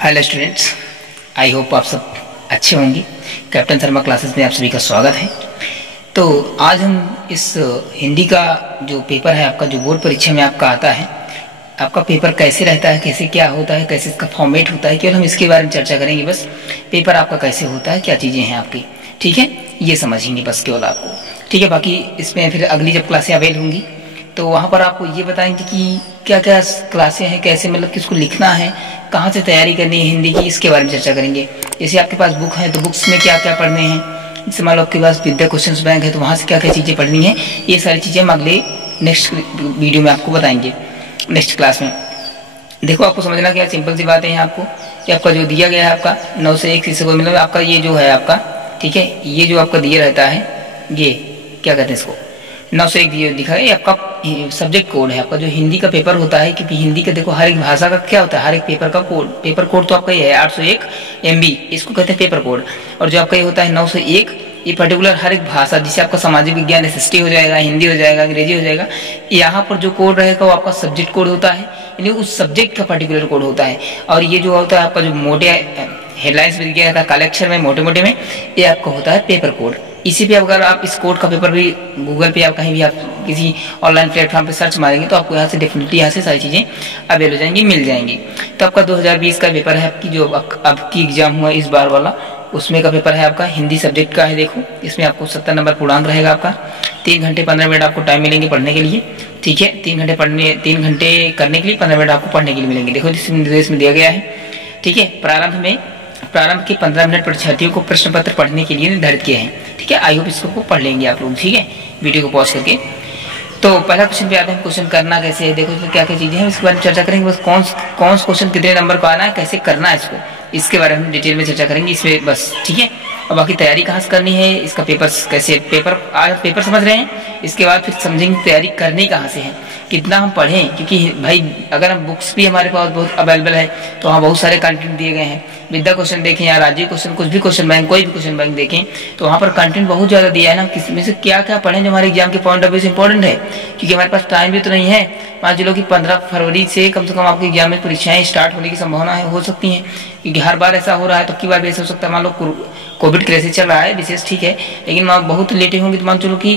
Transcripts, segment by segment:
Hello students, I hope आप सब अच्छे होंगे। कैप्टन शर्मा क्लासेस में आप सभी का स्वागत है। तो आज हम इस हिंदी का जो पेपर है आपका, जो बोर्ड परीक्षा में आपका आता है, आपका पेपर कैसे रहता है, कैसे क्या होता है, कैसे इसका फॉर्मेट होता है, केवल हम इसके बारे में चर्चा करेंगे। बस पेपर आपका कैसे होता है, क्या चीज़ें हैं आपकी, ठीक है, ये समझेंगे बस केवल आपको, ठीक है। बाकी इसमें फिर अगली जब क्लासें अवेल होंगी तो वहाँ पर आपको ये बताएंगे कि क्या क्या क्लासें हैं, कैसे मतलब किसको लिखना है, कहाँ से तैयारी करनी है हिंदी की, इसके बारे में चर्चा करेंगे। जैसे आपके पास बुक है तो बुक्स में क्या क्या पढ़ने हैं, जैसे मान लो आपके पास विद्या क्वेश्चन बैंक है तो वहाँ से क्या क्या चीज़ें पढ़नी है, ये सारी चीज़ें हम अगले नेक्स्ट वीडियो में आपको बताएंगे, नेक्स्ट क्लास में। देखो आपको समझना क्या, सिंपल सी बात है आपको कि आपका जो दिया गया है आपका 9 से 1 शिक्षक को, मतलब आपका ये जो है आपका, ठीक है, ये जो आपका दिया रहता है, ये क्या कहते हैं इसको, 9 से 1 दिखा है, ये आपका सब्जेक्ट कोड है। आपका जो हिंदी का पेपर होता है, क्योंकि हिंदी का देखो हर एक भाषा का क्या होता है, हर एक पेपर का कोड, पेपर कोड तो आपका ये है 801 MB, इसको कहते हैं पेपर कोड। और जो आपका ये होता है 9 से 1, ये पर्टिकुलर हर एक भाषा, जिसे आपका सामाजिक विज्ञान SST हो जाएगा, हिंदी हो जाएगा, अंग्रेजी हो जाएगा, यहाँ पर जो कोड रहेगा वो आपका सब्जेक्ट कोड होता है, यानी उस सब्जेक्ट का पर्टिकुलर कोड होता है। और ये जो होता है आपका जो मोटे हेडलाइंस में दिया था, कलेक्शन में मोटे मोटे में, ये आपका होता है पेपर कोड। इसी पे अगर आप इस कोड का पेपर भी गूगल पे, आप कहीं भी आप किसी ऑनलाइन प्लेटफॉर्म पे सर्च मारेंगे तो आपको यहाँ से डेफिनेटली यहाँ से सारी चीज़ें अवेल हो जाएंगी, मिल जाएंगी। तो आपका 2020 का पेपर है आपकी, जो अब की एग्जाम हुआ इस बार वाला, उसमें का पेपर है आपका हिंदी सब्जेक्ट का है। देखो इसमें आपको 70 नंबर पूर्णांक रहेगा आपका, 3 घंटे 15 मिनट आपको टाइम मिलेंगे पढ़ने के लिए, ठीक है। 3 घंटे करने के लिए 15 मिनट आपको पढ़ने के लिए मिलेंगे। देखो जिस निर्देश में दिया गया है, ठीक है। प्रारंभ के 15 मिनट परीक्षार्थियों को प्रश्न पत्र पढ़ने के लिए निर्धारित किए हैं, ठीक है। आई होप इसको पढ़ लेंगे आप लोग, ठीक है, वीडियो को पॉज करके। तो पहला क्वेश्चन पे आते हैं, क्वेश्चन करना कैसे है। देखो इसमें क्या क्या चीजें हैं, इसके बारे में चर्चा करेंगे। बस कौन क्वेश्चन कितने नंबर को आना है, कैसे करना है इसको, इसके बारे में हम डिटेल में चर्चा करेंगे इसमें, बस, ठीक है। और बाकी तैयारी कहाँ से करनी है, इसका पेपर कैसे, आज पेपर समझ रहे हैं, इसके बाद फिर समझेंगे तैयारी करनी कहाँ से है, कितना हम पढ़ें। क्योंकि भाई अगर हम बुक्स भी हमारे पास बहुत अवेलेबल है तो वहाँ बहुत सारे कंटेंट दिए गए हैं। विद्या क्वेश्चन देखें या राज्य क्वेश्चन, कुछ भी क्वेश्चन बैंक, कोई भी क्वेश्चन बैंक देखें तो वहाँ पर कंटेंट बहुत ज़्यादा दिया है ना, किसमें से क्या क्या पढ़ें जो हमारे एग्जाम के पॉइंट ऑफ व्यू से इंपॉर्टेंट है। क्योंकि हमारे पास टाइम भी तो नहीं है, मान चलो कि 15 फरवरी से कम आपके एग्जाम में परीक्षाएं स्टार्ट होने की संभावना हो सकती है। क्योंकि हर बार ऐसा हो रहा है, तो की बार भी ऐसा हो सकता है। मान लो कोविड क्राइसिस चल रहा है विशेष, ठीक है, लेकिन बहुत लेटे होंगे तो मान चलो कि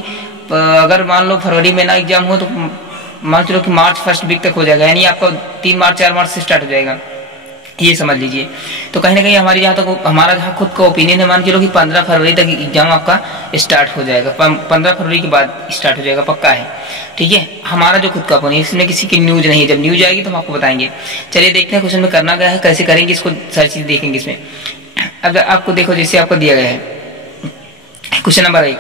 अगर मान लो फरवरी में ना एग्जाम हो तो मान चलो कि मार्च 1st वीक तक हो जाएगा, यानी आपका 3 मार्च 4 मार्च से स्टार्ट हो जाएगा, ये समझ लीजिए। तो कहीं ना कहीं हमारी हमारा जहाँ खुद का ओपिनियन है, मान चलो कि 15 फरवरी तक एग्जाम आपका स्टार्ट हो जाएगा, 15 फरवरी के बाद स्टार्ट हो जाएगा, पक्का है, ठीक है। हमारा जो खुद का ओपिनियन, इसमें किसी की न्यूज नहीं है, जब न्यूज आएगी तो हम आपको बताएंगे। चलिए देखते हैं क्वेश्चन में करना क्या है, कैसे करेंगे इसको, सारी चीज देखेंगे इसमें। अब आपको देखो जैसे आपको दिया गया है क्वेश्चन नंबर 1,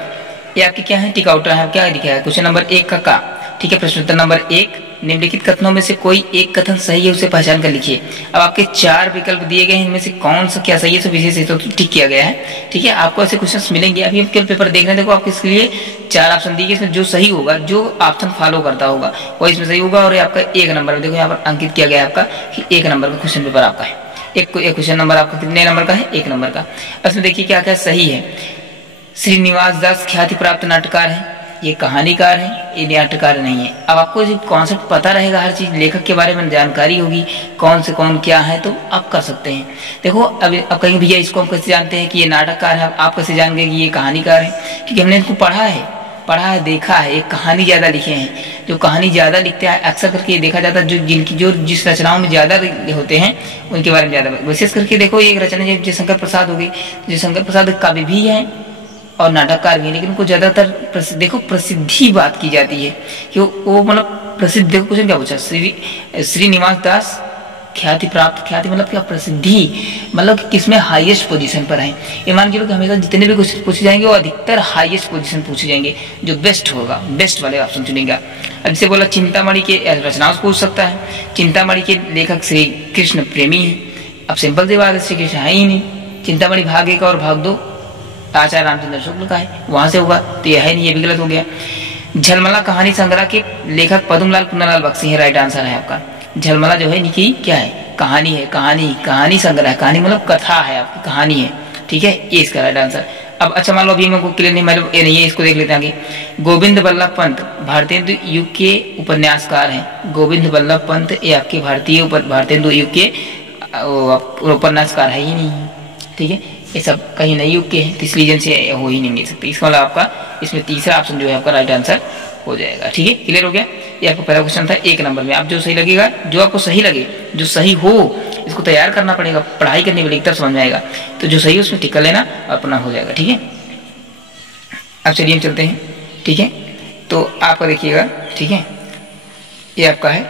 ये आपकी क्या है, टिक आउट है, क्या लिखा है क्वेश्चन नंबर 1 का, ठीक है। प्रश्न उत्तर नंबर 1, निम्नलिखित कथनों में से कोई एक कथन सही है, उसे पहचान कर लिखिए। अब आपके 4 विकल्प दिए गए हैं, इनमें से कौन सा क्या सही है, विशेष है तो टिक किया गया है, ठीक है। आपको ऐसे क्वेश्चंस मिलेंगे, अभी हम केवल पेपर देख रहे हैं। देखो आपके इसके लिए 4 ऑप्शन दिए गए, इसमें जो सही होगा, जो ऑप्शन फॉलो करता होगा वो इसमें सही होगा। और आपका 1 नंबर, देखो यहाँ पर अंकित किया गया है आपका कि 1 नंबर का क्वेश्चन पेपर आपका है। एक क्वेश्चन नंबर आपका कितने नंबर का है, 1 नंबर का। इसमें देखिए क्या क्या सही है। श्रीनिवास दास ख्याति प्राप्त नाटककार है, ये कहानीकार है, ये नाटककार नहीं है। अब आपको जो कॉन्सेप्ट पता रहेगा, हर चीज लेखक के बारे में जानकारी होगी, कौन से कौन क्या है, तो आप कर सकते हैं। देखो अब कहेंगे भैया इसको हम कैसे जानते हैं कि ये नाटककार है, आप कैसे जान गए कि ये कहानीकार है, क्योंकि हमने इसको पढ़ा है, देखा है। एक कहानी ज्यादा लिखे हैं, जो कहानी ज्यादा लिखते हैं अक्सर करके देखा जाता है, जो जिस रचनाओं में ज्यादा होते हैं उनके बारे में ज्यादा, विशेष करके देखो एक रचना जयशंकर प्रसाद हो गई, जयशंकर प्रसाद कवि भी है और नाटककार भी है, लेकिन उनको ज्यादातर देखो प्रसिद्धि बात की जाती है कि वो मतलब प्रसिद्ध। देखो क्वेश्चन क्या पूछा, श्रीनिवास दास ख्याति प्राप्त, ख्याति मतलब क्या, प्रसिद्धि, मतलब किसमें हाईएस्ट पोजीशन पर है। ये मान के लो कि हमेशा जितने भी क्वेश्चन पूछे जाएंगे वो अधिकतर हाईएस्ट पोजीशन पूछे जाएंगे, जो बेस्ट होगा, बेस्ट वाले ऑप्शन चुनेगा। अब जैसे बोला चिंतामणि के रचनाओं से पूछ सकता है, चिंतामणि के लेखक श्री कृष्ण प्रेमी है। अब सिंपल सी बात है, श्री कृष्ण है ही नहीं। चिंतामणि भाग 1 और भाग 2 आचार्य रामचंद्र शुक्ल का है, वहां से होगा, तो यह है नहीं, ये भी गलत हो गया। झलमला कहानी संग्रह के लेखक पद्मलाल पुन्नालाल बख्शी है, राइट आंसर है आपका। झलमला जो है निकी क्या है, कहानी है, कहानी संग्रह, कहानी मतलब कथा है आपकी, कहानी है, ठीक है, ये इसका राइट आंसर। अब अच्छा मान लो अभी हमको क्लियर नहीं, मतलब ये नहीं है, इसको देख लेते हैं आगे। गोविंद बल्लभ पंत भारतेंदु युग के उपन्यासकार हैं। गोविंद बल्लभ पंत ये आपके भारतेंदु युग के उपन्यासकार है ही नहीं, ठीक है, ये सब कहीं नए युग के हैं, तो इस रीजन से हो ही नहीं मिल सकते। इसका मतलब आपका इसमें तीसरा ऑप्शन जो है आपका राइट आंसर हो जाएगा। ठीक है, क्लियर हो गया। ये आपका पहला क्वेश्चन था 1 नंबर में। आप जो सही लगेगा, जो आपको सही लगे, जो सही हो, इसको तैयार करना पड़ेगा, पढ़ाई करनी पड़ेगी, तब समझ में आएगा। तो जो सही है उसमें टिक कर लेना, अपना हो जाएगा। ठीक है, अब चलिए हम चलते हैं। ठीक है, तो आपका देखिएगा, ठीक है, ये आपका है,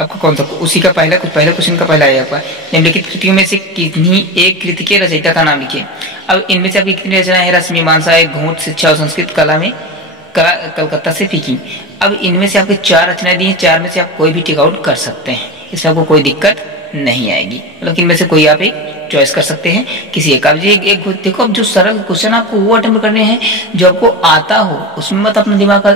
आपका कौन सा, उसी का पहला क्वेश्चन का पहला है आपका, निम्नलिखित कृतियों में से कितनी एक कृति के रचयिता का नाम लिखिए। अब इनमें से आपकी कितनी रचना है? रश्मि, मानसा, एक घूंट, शिक्षा और संस्कृत, कला में कलकत्ता से फीकी। अब इनमें से आपके 4 रचनाएं दी हैं, 4 में से आप कोई भी टिक आउट कर सकते हैं, इसमें आपको कोई दिक्कत नहीं आएगी। मतलब इनमें से कोई आप एक चॉइस कर सकते हैं, किसी एक। एक देखो, अब जो सरल क्वेश्चन आपको वो अटेम्प्ट करने हैं जो आपको आता हो, उसमें मत अपना दिमाग का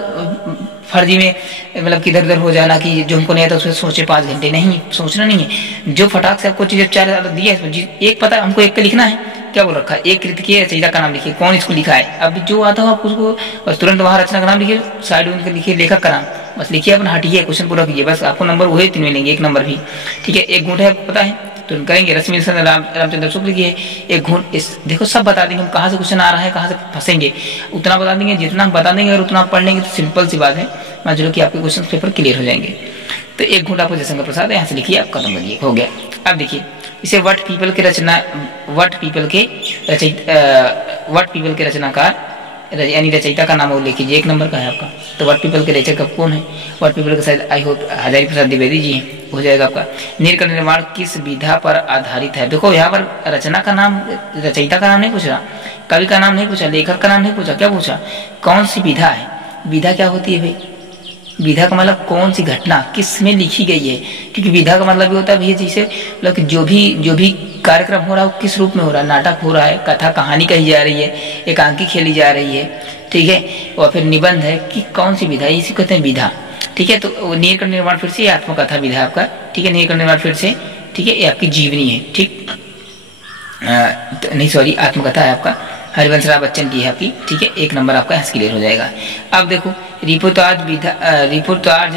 फर्जी में मतलब कि इधर उधर हो जाना कि जो हमको नहीं आता उसमें सोचे 5 घंटे, नहीं सोचना नहीं है। जो फटाक से आपको चीजें 4 दिया है, एक पता हमको एक पे लिखना है, क्या बोल रखा है, एक कृति के रचयिता का नाम लिखिए, कौन इसको लिखा है। अब जो आता हो आप उसको बस तुरंत वहां रचना का नाम लिखिए, साइड में लिखिए लेखक का नाम, बस लिखिए, अपना हटिए, क्वेश्चन पूरा कीजिए, बस आपको नंबर वही 3 मिलेंगे, 1 नंबर भी। ठीक है, एक घूंट है आपको पता है, तो करेंगे रश्मि रामचंद्र शुक्ल की है, एक घूंट। इस देखो सब बता देंगे हम, कहाँ से क्वेश्चन आ रहा है, कहाँ से फंसेंगे, उतना बता देंगे। जितना हम बता देंगे अगर उतना आप पढ़ लेंगे तो सिंपल सी बात है, मान चलो कि आपके क्वेश्चन पेपर क्लियर हो जाएंगे। तो एक घूंट आपको जयशंकर प्रसाद यहाँ से लिखिए, आप खत्म करिए, हो गया। अब देखिए इसे वट पीपल के रचनाकार यानी रचयिता का नाम और लिख कीजिए, 1 नंबर का है आपका। तो वट पीपल के रचयिता कौन है? वट पीपल के शायद आई होप हजारी प्रसाद द्विवेदी जी हैं, हो जाएगा आपका। नीर का निर्माण किस विधा पर आधारित है? देखो यहाँ पर रचना का नाम, रचयिता का नाम नहीं पूछा, कवि का नाम नहीं पूछा, लेखक का नाम नहीं पूछा, क्या पूछा? कौन सी विधा है? विधा क्या होती है भाई? विधा का मतलब कौन सी घटना किस में लिखी गई है, क्योंकि विधा का मतलब ये होता है भैया जैसे मतलब कि जो भी कार्यक्रम हो रहा है वो किस रूप में हो रहा है, नाटक हो रहा है, कथा कहानी कही जा रही है, एकांकी खेली जा रही है, ठीक है, और फिर निबंध है, कि कौन सी विधा, इसी कहते हैं विधा। ठीक है, तो नीर का निर्माण फिर से आत्मकथा विधा आपका, ठीक है, नीर का निर्माण फिर से, ठीक है, ये आपकी जीवनी है, ठीक नहीं सॉरी आत्मकथा है आपका, हरिवंश राय बच्चन की है आपकी, ठीक है, 1 नंबर आपका यहाँ क्लियर हो जाएगा। अब देखो रिपोर्टाज विधा, रिपोर्टाज,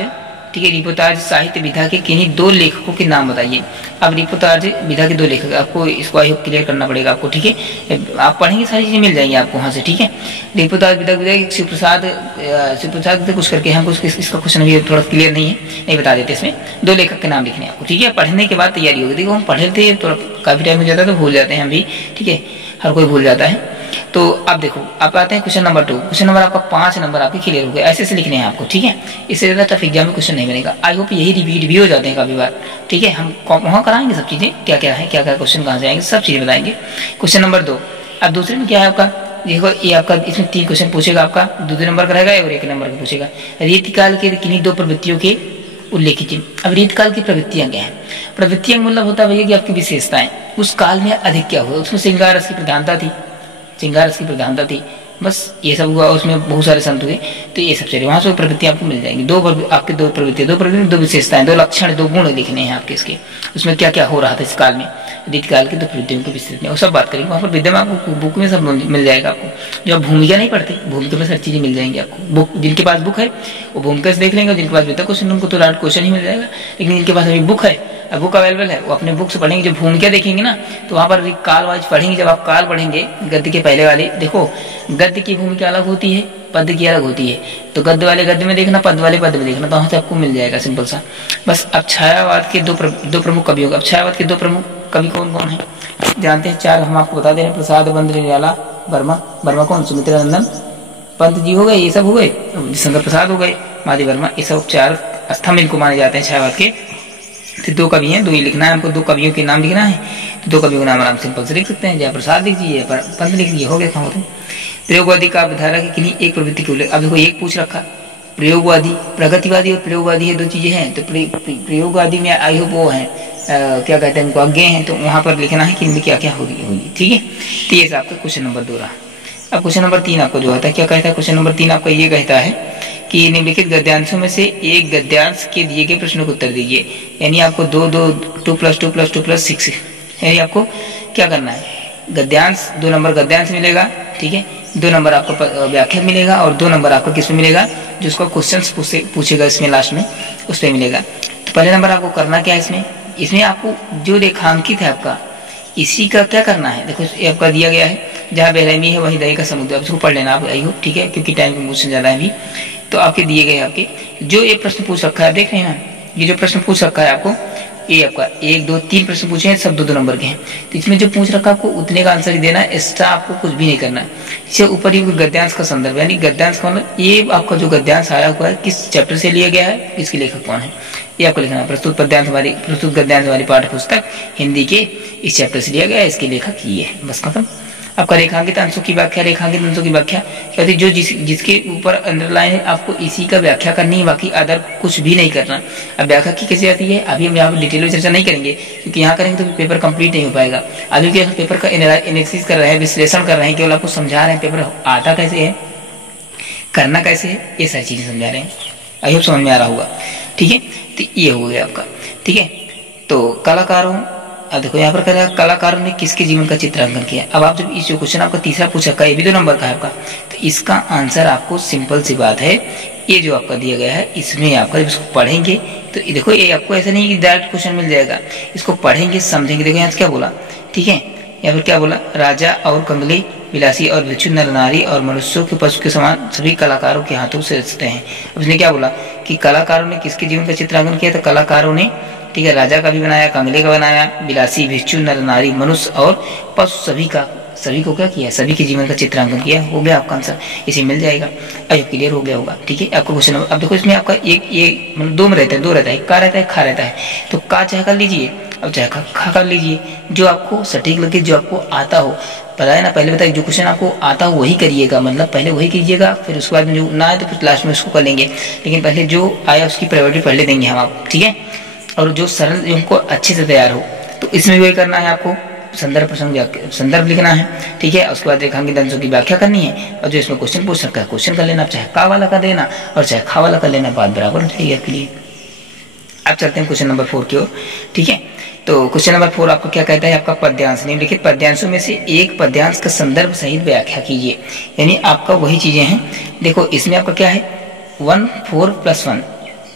ठीक है, रिपोर्टाज साहित्य विधा के किन्हीं 2 लेखकों के नाम बताइए। अब रिपोर्टाज विधा के 2 लेखक, आपको इसको आई होप क्लियर करना पड़ेगा आपको, ठीक है, आप पढ़ेंगे सारी चीजें मिल जाएंगी आपको वहां से, ठीक है। रिपोर्टाज विधा शिव प्रसाद से कुछ करके, हमको इसका क्वेश्चन भी थोड़ा क्लियर नहीं है, नहीं बता देते, इसमें 2 लेखक के नाम लिखने आपको, ठीक है। पढ़ने के बाद तैयारी होगी, देखो हम पढ़े थे थोड़ा काफी टाइम हो जाता है तो भूल जाते हैं हम भी, ठीक है, हर कोई भूल जाता है। तो अब देखो आप आते हैं क्वेश्चन नंबर 2, क्वेश्चन नंबर आपका 5 नंबर आपके क्लियर हो गए, ऐसे लिखने हैं आपको, ठीक है, इससे ज्यादा टफ एग्जाम में क्वेश्चन नहीं बनेगा। आई होप यही रिपीट भी हो जाते हैं काफी बार, ठीक है, हम वहाँ कराएंगे सब चीजें, क्या क्या है, क्या क्या क्वेश्चन कहाँ से आएंगे, सब चीजें बताएंगे। क्वेश्चन नंबर 2, अब दूसरे में क्या है आपका, देखो ये आपका इसमें 3 क्वेश्चन पूछेगा आपका, 2 नंबर का रहेगा और 1 नंबर का पूछेगा। रीतिकाल के किन्हीं 2 प्रवृत्तियों के उल्लेख कीजिए। अब रीतकाल की प्रवृत्तियां क्या है? प्रवृत्तियां मतलब होता है भैया कि आपकी विशेषताएं, उस काल में अधिक क्या हुआ, उसमें श्रृंगार रस की प्रधानता थी, श्रृंगार रस की प्रधानता थी, बस ये सब हुआ, उसमें बहुत सारे संत हुए, तो ये सब चलिए वहां से प्रवृत्तियां आपको मिल जाएंगी। आपके 2 प्रवृत्ति, 2 विशेषताएं, 2 लक्षण, 2 गुण लिखने हैं आपके इसके, उसमें क्या क्या हो रहा था इस काल में, रीतकाल की 2 प्रवृत्तियों के विस्तृत में, वो सब बात करेंगे वहाँ पर। विद्या में आपको बुक में सब मिल जाएगा आपको, जो आप भूमिका नहीं पढ़ते, भूमिका में सारी चीजें मिल जाएंगी आपको। बुक जिनके पास बुक है वो भूमिका से देख लेंगे, जिनके पास विद्या क्वेश्चन उनको तो डायरेक्ट क्वेश्चन ही मिल जाएगा, लेकिन जिनके पास अभी बुक है, अब बुक अवेलेबल है, वो अपने बुक से पढ़ेंगे। जब भूमिका देखेंगे ना तो वहां पर काल वाइज पढ़ेंगे, जब आप काल पढ़ेंगे गद्य के पहले वाले, देखो गद्य की भूमिका अलग होती है, पद्य की अलग होती है, तो गद्य वाले गद्य में देखना, पद्य वाले पद्य में देखना, तो वहां से आपको मिल जाएगा सिंपल सा। बस अब छायावाद के 2 प्रमुख कवि होगा। अब छायावाद के 2 प्रमुख कवि कौन कौन है जानते हैं? 4 हम आपको बता दे रहे हैं, प्रसाद बंद निराला वर्मा कौन, सुमित्रा नंदन पंत जी हो गए, ये सब हो गए, शंकर प्रसाद हो गए, माधवी वर्मा, ये सब 4 स्तंभ इनको माने जाते हैं छायावाद के। तो 2 कवि हैं, 2 ही लिखना है हमको, 2 कवियों के नाम लिखना है, तो 2 कवियों का नाम आराम सिंपल से लिख सकते हैं, जय प्रसाद लिख दीजिए, पंत लिख दीजिए, हो गया काम होता है। प्रयोगवादी काव्य धारा की किन्हीं एक प्रवृत्ति के उल्लेख। अब देखो एक पूछ रखा, प्रयोगवादी, प्रगतिवादी और प्रयोगवादी है 2 चीजें हैं, तो प्रयोगवादी में आई होप वो है क्या कहते हैं उनको अज्ञे हैं, तो वहां पर लिखना है कि इनमें क्या क्या होगी, ठीक है। तो ये आपका क्वेश्चन नंबर 2 रहा। अब क्वेश्चन नंबर 3 आपको जो होता है, क्या कहता है क्वेश्चन नंबर 3 आपका ये कहता है कि निम्नलिखित गद्यांशों में से एक गद्यांश के दिए गए प्रश्नों को उत्तर दीजिए। यानी आपको 2 + 2 + 2 + 6 यानी आपको क्या करना है, गद्यांश 2 नंबर गद्यांश मिलेगा, ठीक है, 2 नंबर आपको व्याख्या मिलेगा और 2 नंबर आपको किसमें मिलेगा, जो उसका क्वेश्चन पूछेगा इसमें लास्ट में उस पर मिलेगा। तो पहले नंबर आपको करना क्या है इसमें, इसमें आपको जो रेखांकित है आपका, इसी का क्या करना है। देखो ये आपका दिया गया है, जहाँ बेरहमी है वही दही का समुद्र। अब इसको पढ़ लेना आप, आई हो ठीक है, क्योंकि टाइम की मुझसे ज्यादा है अभी। तो आपके दिए गए आपके जो ये प्रश्न पूछ रखा है, देख रहे हैं ना, ये जो प्रश्न पूछ रखा है आपको, ये आपका 1 2 3 प्रश्न पूछे हैं, सब 2 2 नंबर के हैं। तो इसमें जो पूछ रखा है आपको उतने का आंसर ही देना है, एक्स्ट्रा आपको कुछ भी नहीं करना है। इससे ऊपर ही गद्यांश का संदर्भ, यानी गद्यांश का मतलब ये आपका जो गद्यांश आया हुआ है किस चैप्टर से लिया गया है, इसके लेखक कौन है, ये आपको लिखना है। प्रस्तुत गद्यांश वाली पाठ्य पुस्तक हिंदी के इस चैप्टर से लिया गया है, इसके लेखक ये है, बस खत्म। आपका रेखांकित अंशों की व्याख्या, रेखांकित अंशों की व्याख्या क्या होती है, जो जिसके ऊपर अंडरलाइन है आपको इसी का व्याख्या करनी है, बाकी अदर कुछ भी नहीं करना। अब व्याख्या की कैसे आती है अभी हम यहाँ पर डिटेल में चर्चा नहीं करेंगे, क्योंकि यहाँ करेंगे तो पेपर कंप्लीट नहीं हो पाएगा। अभी के पेपर का एनालिसिस कर रहे हैं, विश्लेषण कर रहे हैं, केवल आपको समझा रहे हैं पेपर आता कैसे है, करना कैसे है, ये सारी चीजें समझा रहे हैं। आई होप समझ में आ रहा होगा, ठीक है। तो ये हो गया आपका, ठीक है। तो कलाकारों, अब देखो यहाँ पर कह रहा है कलाकारों ने किसके जीवन का चित्रांकन किया। अब आप जब इस जो क्वेश्चन आपका तीसरा पूछा का, ये भी 2 नंबर का है आपका, तो इसका आंसर आपको सिंपल सी बात है, ये जो आपका दिया गया है इसमें आपका जब इसको पढ़ेंगे तो देखो ये आपको ऐसा नहीं कि डायरेक्ट क्वेश्चन मिल जाएगा, इसको पढ़ेंगे समझेंगे। देखो यहाँ क्या बोला, ठीक है, यहाँ पर क्या बोला, राजा और कंगले विलासी और भिक्षु नर नारी और मनुष्यों के पशु के समान सभी कलाकारों के हाथों से रचते हैं। अब इसने क्या बोला कि कलाकारों ने किसके जीवन का चित्रांकन किया, तो कलाकारों ने, ठीक है, राजा का भी बनाया, कंगले का बनाया, विलासी भिक्षु नर नारी मनुष्य और पशु सभी को क्या किया, सभी के जीवन का चित्रांकन किया। हो गया आपका आंसर, इसे मिल जाएगा। अब क्लियर हो गया होगा, ठीक है। आपका क्वेश्चन अब देखो इसमें आपका एक मतलब 2 में रहता है, 2 रहता है, का रहता है, खा रहता है। तो का चाहे कर लीजिए, अब चाहे खा कर लीजिए, जो आपको सटीक लगे, जो आपको आता हो। पता है ना, पहले बताइए जो क्वेश्चन आपको आता हो वही करिएगा, मतलब पहले वही कीजिएगा, फिर उसके बाद जो ना आए तो फिर लास्ट में उसको कर लेंगे, लेकिन पहले जो आया उसकी प्रायोरिटी पहले देंगे हम आप, ठीक है। और जो सरल, जो हमको अच्छे से तैयार हो, तो इसमें वही करना है आपको, संदर्भ लिखना है, ठीक है। उसके बाद रेखांकित अंशों की व्याख्या करनी है, और जो इसमें क्वेश्चन पूछ सकता है क्वेश्चन कर लेना, चाहे का वाला का देना और चाहे खा वाला कर लेना, बात बराबर हो जाएगी आपके लिए। अब चलते हैं क्वेश्चन नंबर 4 की ओर, ठीक है। तो क्वेश्चन नंबर 4 आपका क्या कहता है, आपका पद्यांश, निम्नलिखित पद्यांशों में से एक पद्यांश का संदर्भ सहित व्याख्या कीजिए। यानी आपका वही चीजें हैं। देखो इसमें आपका क्या है, 1 4 +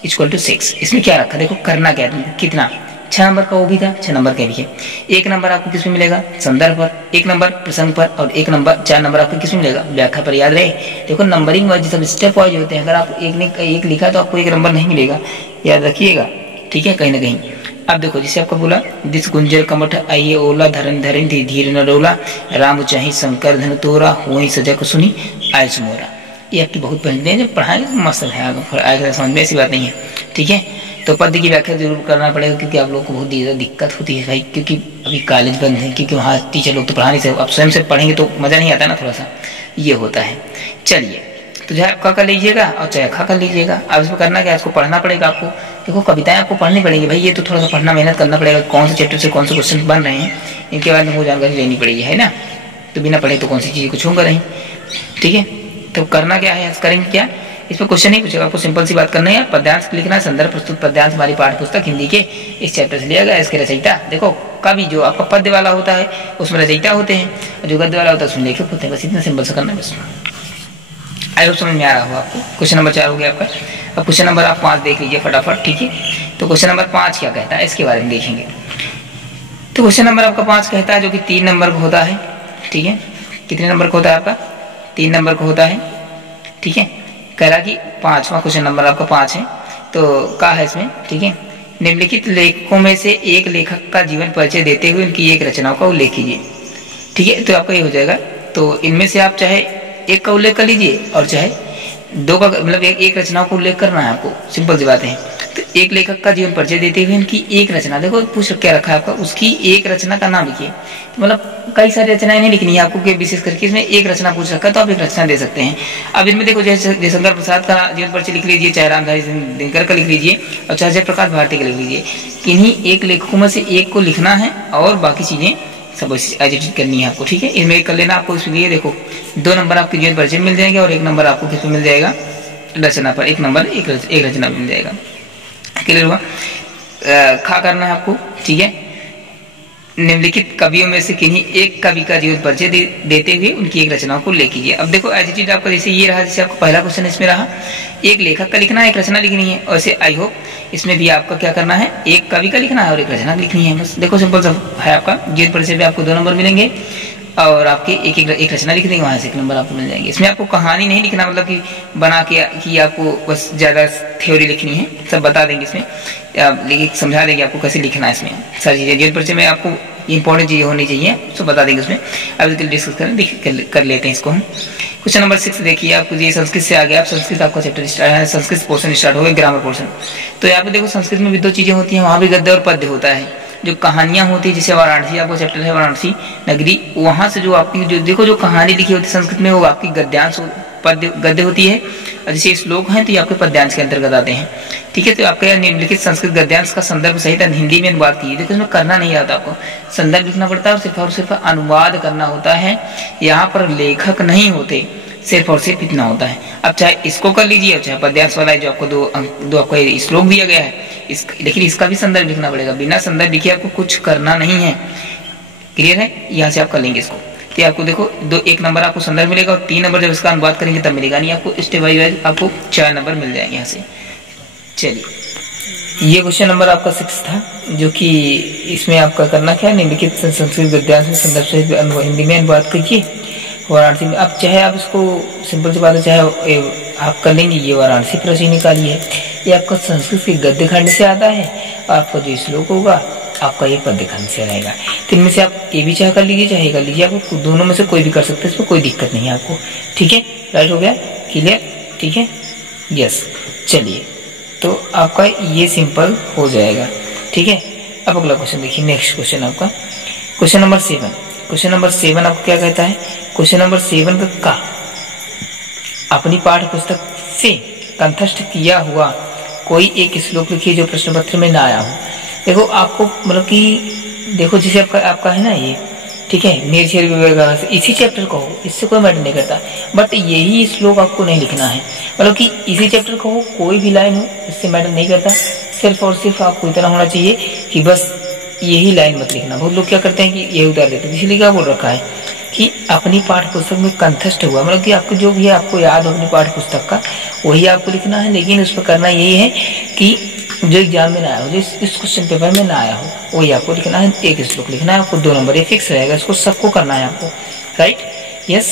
1 = 6। इसमें क्या रखा, देखो करना क्या है, कितना 6 नंबर का वो भी था, 6 नंबर का भी है। 1 नंबर आपको किस में मिलेगा, संदर्भ पर, 1 नंबर प्रसंग पर, और 1 नंबर 4 नंबर आपको किस में मिलेगा, व्याख्या पर। याद रहे, देखो नंबरिंग वाइज सब स्टेप वाइज होते हैं, अगर आप एक लिखा तो आपको 1 नंबर नहीं मिलेगा, याद रखिएगा, ठीक है, कहीं ना कहीं। अब देखो जैसे आपको बोला, दिस गुंजर कमठ आइए ओला, धरन धरन धीर न डोला, राम चाही शंकर धन तोरा, हुई सजग सुनी आयुष मोरा। ये आपकी बहुत पहले हैं, जब पढ़ाएंगे मस्त है, आएगा समझ में, ऐसी बात नहीं है, ठीक है। तो पद्य की व्याख्या जरूर करना पड़ेगा, क्योंकि आप लोग को बहुत ज़्यादा दिक्कत होती है भाई, क्योंकि अभी कॉलेज बंद है, क्योंकि वहाँ टीचर लोग तो पढ़ा नहीं सकते, आप स्वयं से पढ़ेंगे तो मज़ा नहीं आता ना, थोड़ा सा ये होता है। चलिए, तो चाहे आपका कर लीजिएगा और चाहे खा कर लीजिएगा। अब इसमें करना क्या है, इसको पढ़ना पड़ेगा आपको। देखो कविताएं आपको पढ़नी पड़ेंगी भाई, ये तो थोड़ा सा पढ़ना, मेहनत करना पड़ेगा, कौन से चैप्टर से कौन से क्वेश्चन बन रहे हैं, इनके बारे में वो जानकारी लेनी पड़ेगी, है ना। तो बिना पढ़े तो कौन सी चीज़ कुछ होगा नहीं, ठीक है। तो करना क्या है, करेंगे क्या, इसमें क्वेश्चन नहीं पूछेगा, आपको सिंपल सी बात करनी है, पद्यांश लिखना है। संदर्भ प्रस्तुत पद्यांश हमारी पाठ्य पुस्तक हिंदी के इस चैप्टर से लिया गया। इसके रचयिता देखो, कवि जो आपका पद्य वाला होता है उसमें रचयिता होते हैं, और जो गद्य वाला होता है उसमें लेखक होते हैं। बस इतना सिंपल सा करना है, बस। आई होप समझ में आ रहा हो आपको। क्वेश्चन नंबर 4 हो गया आपका। अब क्वेश्चन नंबर आप 5 देख लीजिए फटाफट, ठीक है। तो क्वेश्चन नंबर 5 क्या कहता है, इसके बारे में देखेंगे। तो क्वेश्चन नंबर आपका 5 कहता है, जो कि 3 नंबर का होता है, ठीक है। कितने नंबर का होता है आपका, 3 नंबर का होता है, ठीक है। कह रहा कि 5वां क्वेश्चन नंबर आपका 5 है, तो क्या है इसमें, ठीक है। निम्नलिखित लेखकों में से एक लेखक का जीवन परिचय देते हुए उनकी एक रचनाओं का उल्लेख कीजिए, ठीक है। तो आपका ये हो जाएगा। तो इनमें से आप चाहे एक का उल्लेख कर लीजिए और चाहे 2 का, मतलब एक रचनाओं का उल्लेख करना है आपको, सिंपल सी बात है। तो एक लेखक का जीवन परिचय देते हुए उनकी एक रचना, देखो पूछ क्या रखा है आपका, उसकी एक रचना का नाम लिखिए। तो मतलब कई सारी रचनाएं नहीं लिखनी है आपको, विशेष करके इसमें एक रचना पूछ रखा है, तो आप एक रचना दे सकते हैं। अब इनमें देखो, जैसे जयशंकर प्रसाद का जीवन परिचय लिख लीजिए, चाहे रामधारी दिनकर का लिख लीजिए, और चाहे जयप्रकाश भारती का लिख लीजिए। किन्हीं एक लेखकों में से एक को लिखना है और बाकी चीजें सब एडिट करनी है आपको, ठीक है। इसमें कर लेना आपको। इसलिए देखो 2 नंबर आपके जीवन परिचय मिल जाएंगे और 1 नंबर आपको किस पे मिल जाएगा, रचना पर। 1 नंबर एक रचना मिल जाएगा। क्लियर हुआ। खा करना है आपको, ठीक है। निम्नलिखित कवियों में से किन्हीं एक कवि का जीवन परिचय देते हुए उनकी एक रचना को ले कीजिए। अब देखो एटीट्यूड आपका जैसे ये रहा, जैसे आपका पहला क्वेश्चन इसमें रहा, एक लेखक का लिखना है, एक रचना लिखनी है, और ऐसे आई होप इसमें भी आपका क्या करना है, एक कवि का लिखना है और एक रचना लिखनी है। बस देखो सिंपल सा है आपका जीवन परिचय में आपको 2 नंबर मिलेंगे और आपके एक रचना लिख देंगे, वहां से 1 नंबर आपको मिल जाएंगे। इसमें आपको कहानी नहीं लिखना, मतलब कि बना के कि आपको बस ज्यादा थ्योरी लिखनी है, सब बता देंगे इसमें, लेकिन समझा देंगे आपको कैसे लिखना है। इसमें सारी चीजें जीवन परिचय में आपको इंपॉर्टेंट चीजें होनी चाहिए, सब बता देंगे उसमें। अब डिस्कस कर लेते हैं इसको हम। क्वेश्चन नंबर 6 देखिए, आपको ये संस्कृत से आ गया, आप संस्कृत आपका चैप्टर स्टार्ट है, संस्कृत पोर्शन स्टार्ट हो गया, ग्रामर पोर्शन। तो यहाँ पे देखो संस्कृत में भी 2 चीजें होती हैं, वहां भी गद्य और पद्य होता है। जो कहानियां होती है, जैसे वाराणसी आपको चैप्टर है वाराणसी नगरी, वहां से जो आपकी जो देखो जो कहानी लिखी होती है संस्कृत में, वो आपकी गद्यांश गद्य होती है, और जैसे श्लोक हैं तो ये आपके पद्यांश के अंतर्गत आते हैं। ठीक है, तो आपका निम्नलिखित संस्कृत गद्यांश का संदर्भ सहित हिंदी में अनुवाद कीजिए। देखो इसमें करना नहीं आता, आपको संदर्भ लिखना पड़ता है और सिर्फ अनुवाद करना होता है। यहाँ पर लेखक नहीं होते, सिर्फ और सिर्फ इतना होता है। अब चाहे इसको कर लीजिए, चाहे पद्यांश वाला है जो आपको दो आपको श्लोक दिया गया है, लेकिन इसका भी संदर्भ लिखना पड़ेगा। बिना संदर्भ लिखे आपको कुछ करना नहीं है। क्लियर है, यहाँ से आप कर लेंगे इसको। तो आपको देखो 1 नंबर आपको संदर्भ मिलेगा और 3 नंबर जब इसका अनुवाद करेंगे तब मिलेगा, नहीं आपको स्टेप बाय वाइज आपको 4 नंबर मिल जाएंगे यहाँ से। चलिए, ये क्वेश्चन नंबर आपका 6 था, जो कि इसमें आपका करना क्या है, निम्नलिखित संस्कृत गद्यांश में संदर्भ से हिंदी में अनुवाद कीजिए वाराणसी में। अब चाहे आप इसको सिंपल सी बात है, चाहे आप कर लेंगे, ये वाराणसी प्रश्न निकालिए, ये आपका संस्कृत के गद्य खंड से आता है, और आपका जो श्लोक होगा आपका ये पद्य खंड से रहेगा। तो इनमें से आप ये भी चाहे कर लीजिए, चाहे कर लीजिए, आपको दोनों में से कोई भी कर सकते हैं, इसमें कोई दिक्कत नहीं है आपको। ठीक है, राइट हो गया, क्लियर, ठीक है, यस। चलिए, तो आपका ये सिंपल हो जाएगा। ठीक है, अब अगला क्वेश्चन देखिए, नेक्स्ट क्वेश्चन आपका क्वेश्चन नंबर 7। क्वेश्चन नंबर 7 आपको क्या कहता है, क्वेश्चन नंबर 7 का अपनी पाठ्य पुस्तक से कंठस्थ किया हुआ कोई एक श्लोक लिखिए जो प्रश्न पत्र में ना आया हो। देखो आपको मतलब कि देखो जैसे आपका है ना ये, ठीक है, निर्झर विवेक से इसी चैप्टर का हो, इससे कोई मैटर नहीं करता, बट यही श्लोक आपको नहीं लिखना है। मतलब कि इसी चैप्टर का हो, कोई भी लाइन हो, इससे मैटर नहीं करता, सिर्फ और सिर्फ आपको इतना होना चाहिए कि बस यही लाइन मत लिखना। बहुत लोग क्या करते हैं कि यही उतार देते हैं, इसीलिए क्या बोल रखा है कि अपनी पाठ्य पुस्तक में कंठस्थ हुआ, मतलब कि आपको जो भी है आपको याद हो अपनी पाठ्य पुस्तक का, वही आपको लिखना है। लेकिन उस पर करना यही है कि जो एग्जाम में ना आया हो, जो इस क्वेश्चन पेपर में ना आया हो, वही आपको लिखना है। एक श्लोक लिखना है आपको, 2 नंबर, ये फिक्स रहेगा, इसको सबको करना है आपको, राइट, यस।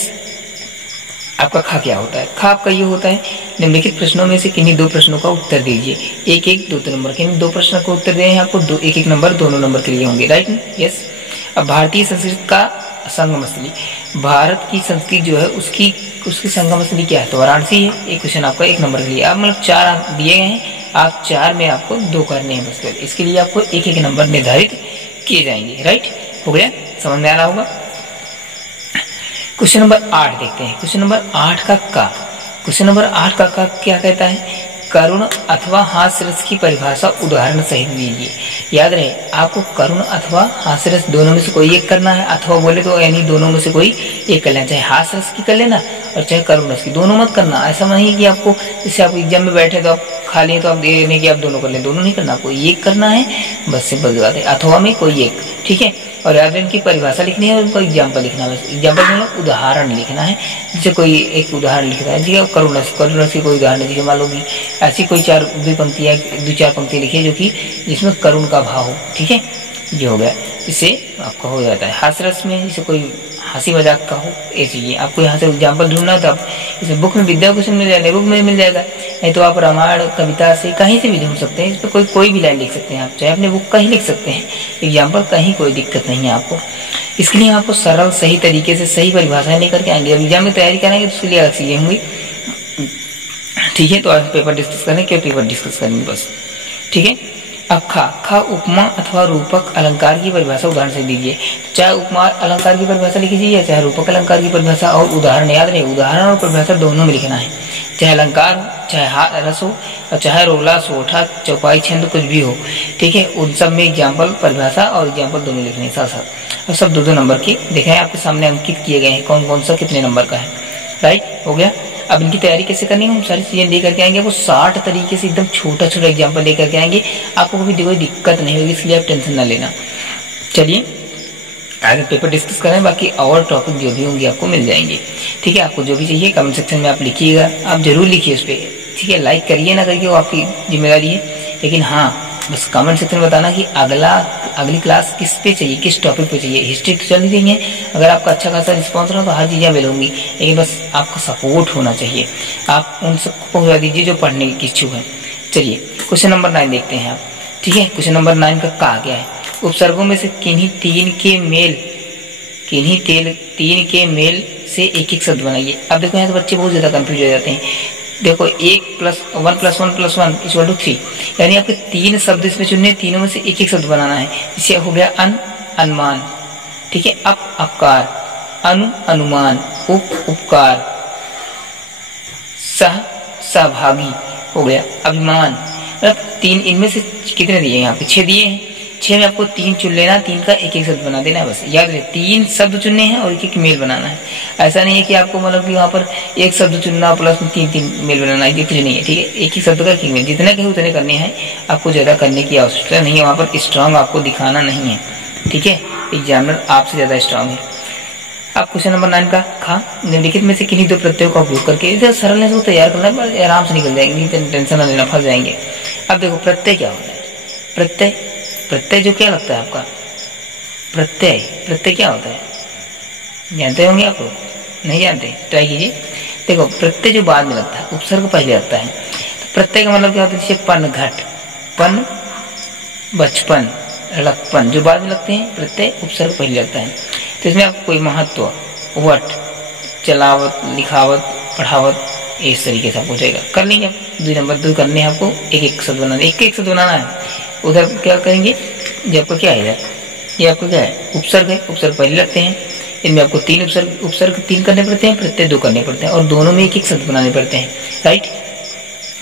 आपका खा क्या होता है, खा आपका ये होता है, निम्नलिखित प्रश्नों में से किन्हीं 2 प्रश्नों का उत्तर दीजिए, 1-1 2 नंबर के, 2 प्रश्नों का उत्तर दें आपको, 1-1 नंबर दोनों नंबर के लिए होंगे, राइट, यस। अब भारतीय संस्कृत का संगम स्थली, भारत की संस्कृति जो है उसकी संगम स्थली क्या है, तो वाराणसी है। एक क्वेश्चन आपका 1 नंबर के लिए, आप मतलब 4 अंक दिए गए हैं, आप 4 में आपको 2 करने हैं बस, इसके लिए आपको 1-1 नंबर निर्धारित किए जाएंगे, राइट, हो गया, समझ में आ रहा होगा। क्वेश्चन नंबर 8 देखते हैं, क्वेश्चन नंबर 8 का क्वेश्चन नंबर 8 का क्या कहता है, करुण अथवा हास्य रस की परिभाषा उदाहरण सहित दीजिए। याद रहे आपको करुण अथवा हास्य रस दोनों में से कोई एक करना है, अथवा बोले तो यानी दोनों में से कोई एक कर लेना, चाहे हास्य रस की कर लेना और चाहे करुण रस की, दोनों मत करना। ऐसा नहीं कि आपको जैसे आप एग्जाम में बैठे तो आप खा लिए तो आप दे नहीं कि आप दोनों कर लें, दोनों नहीं करना, कोई एक करना है, बस सिंपल बात है, अथवा में कोई एक, ठीक है। और याद इनकी परिभाषा लिखनी है, उनको एग्जाम्पल लिखना है, एग्जाम्पल मतलब उदाहरण लिखना है। जैसे कोई एक उदाहरण लिखता है, ठीक है, करुण रस की कोई उदाहरण जैसे मान लो कि ऐसी कोई 2 पंक्तियां 2-4 पंक्तियां लिखिए जो कि जिसमें करुण का भाव हो, ठीक है, ये हो गया, इससे आपका हो जाता है। हास्य रस में जैसे कोई हंसी मजाक का हो, ये चाहिए आपको, यहाँ से एग्जाम्पल ढूंढना है तो आप इसे बुक में विद्या क्वेश्चन मिल जाएगा, बुक में मिल जाएगा, नहीं तो आप रामायण कविता से कहीं से भी ढूंढ सकते हैं, इस पर कोई भी लाइन लिख सकते हैं आप, चाहे अपने बुक का ही लिख सकते हैं एग्जाम्पल, कहीं कोई दिक्कत नहीं है आपको। इसके लिए आपको सरल सही तरीके से सही परिभाषाएं लेकर के आएंगे। अब एग्जाम में तैयारी कराएंगे तो उसके लिए अलग चीजें होंगी, ठीक है। तो आज पेपर डिस्कस करें, क्या पेपर डिस्कस करेंगे बस, ठीक है। अब खा उपमा अथवा रूपक अलंकार की परिभाषा उदाहरण से दीजिए। चाहे उपमा अलंकार की परिभाषा लिखी जाइए, चाहे रूपक अलंकार की परिभाषा, और उदाहरण याद रहे, उदाहरण और परिभाषा दोनों में लिखना है, चाहे अलंकार हो, चाहे रस हो, और चाहे रोला सोठा चौपाई छंद कुछ भी हो, ठीक है, उन सब में एग्जाम्पल परिभाषा और एग्जाम्पल दोनों लिखने साथ साथ, और सब 2-2 नंबर की देखें आपके सामने अंकित किए गए हैं, कौन कौन सा कितने नंबर का है, राइट, हो गया। अब इनकी तैयारी कैसे करनी है, हम सारी चीजें लेकर के आएंगे, वो 60 तरीके से एकदम छोटा एग्जाम्पल लेकर के आएंगे, आपको कोई दिक्कत नहीं होगी, इसलिए आप टेंशन ना लेना। चलिए आज पेपर डिस्कस करें, बाकी और टॉपिक जो भी होंगे आपको मिल जाएंगे। ठीक है, आपको जो भी चाहिए कमेंट सेक्शन में आप लिखिएगा, आप जरूर लिखिए उस पर। ठीक है, लाइक करिए ना करिए वो आपकी जिम्मेदारी है, लेकिन हाँ बस कमेंट सेक्शन में बताना कि अगली क्लास किस पे चाहिए, किस टॉपिक पे चाहिए। हिस्ट्री तो चल ही रही है, अगर आपका अच्छा खासा रिस्पॉन्स रहा तो हर चीज़ें अवेल होंगी, लेकिन बस आपका सपोर्ट होना चाहिए। आप उन सबको पहुँचा दीजिए जो पढ़ने की इच्छुक है। चलिए क्वेश्चन नंबर 9 देखते हैं आप। ठीक है, क्वेश्चन नंबर 9 का कहा गया है, उपसर्गों में से किन्हीं तीन के मेल से एक एक शब्द बनाइए। अब देखो यहाँ तो बच्चे बहुत ज्यादा कंफ्यूज हो जाते हैं। देखो 1 + 1 + 1 + 1 = 3, यानी आपके 3 शब्द इसमें चुनने, तीनों में से एक एक शब्द बनाना है। इसे हो गया अनुमान। ठीक है, अपकार, अनुमान, उपकार, सहभागी हो गया, अभिमान। मतलब 3, इनमें से कितने दिए यहाँ पे? 6 दिए हैं। 6 में आपको 3 चुन लेना, 3 का एक एक शब्द बना देना है। बस याद रहे 3 शब्द चुनने हैं और एक एक मेल बनाना है। ऐसा नहीं है कि आपको मतलब कि वहाँ पर एक शब्द चुनना प्लस 3 मेल बनाना है, ये कुछ नहीं है। ठीक है, एक ही शब्द का एक मेल, जितने कहे उतने करने हैं, आपको ज्यादा करने की आवश्यकता नहीं है। वहाँ पर स्ट्रांग आपको दिखाना नहीं है। ठीक है, एग्जामिनर आपसे ज्यादा स्ट्रांग है। अब क्वेश्चन नंबर 9 का खा, निम्नलिखित में से किन्हीं दो प्रत्ययों का उपयोग करके, इसे सरल है, इसको तैयार करना है, आराम से निकल जाएंगे, टेंशन ना लेना, फंस जाएंगे। अब देखो प्रत्यय क्या होता है? प्रत्यय जो क्या लगता है आपका? प्रत्यय क्या होता है? जानते होंगे आप लोग? नहीं जानते? ट्राई कीजिए। देखो प्रत्यय जो बाद में लगता है, उपसर्ग पहले लगता है। तो प्रत्यय का मतलब क्या होता है? जैसे पन, घट, पन, बचपन, लड़कपन, जो बाद में लगते हैं प्रत्यय, उपसर्ग पहले लगता है। तो इसमें आपको कोई महत्व, वट, चलावत, लिखावत, पढ़ावत, इस तरीके से आपको जाएगा। कर लेंगे आप 2 नंबर 2 करने हैं आपको, एक शब्द बनाना, एक शब्द बनाना है। उधर क्या करेंगे? ये आपका क्या है इधर? ये आपका क्या है? उपसर्ग है, उपसर्ग पहले लगते हैं। इनमें आपको 3 उपसर्ग 3 करने पड़ते हैं, प्रत्यय 2 करने पड़ते हैं, और दोनों में एक एक शब्द बनाने पड़ते हैं। राइट।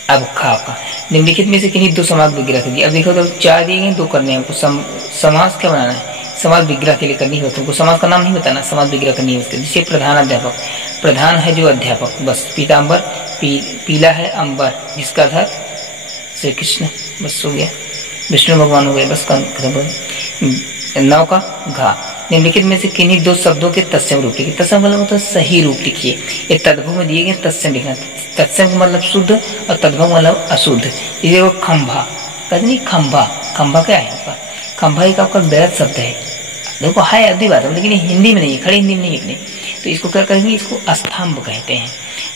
अब खा आपका, निम्नलिखित में से किन्हीं 2 समास विग्रह कीजिए। अब देखो तो 4 दिए गए, 2 करने हैं हमको। समास क्या बनाना है? समास विग्रह के लिए करनी है। तुमको समास का नाम नहीं बताना, समास विग्रह करनी है उसके। जैसे प्रधानाध्यापक, प्रधान है जो अध्यापक, बस। पीताम्बर, पीला है अंबर, जिसका अर्थ श्री कृष्ण, बस हो गया, विष्णु भगवान हो गए, बस खत्म। 9 का घा, निम्नलिखित में से किन्हीं 2 शब्दों के तत्सम रूप लिखिए। तत्सम मतलब होता है सही रूप लिखिए। ये तद्भव में दिए गए तत्सम लिखना। तत्सम का मतलब शुद्ध और तद्भव मतलब अशुद्ध। जैसे वो खंभा, कहते नहीं खंभा, खंभा क्या है आपका? खंभा एक आपका गलत शब्द है। देखो है अद्भुत बात है, लेकिन हिंदी में नहीं है, खड़ी हिंदी में नहीं है अपने। तो इसको क्या करेंगे? इसको स्तंभ कहते हैं।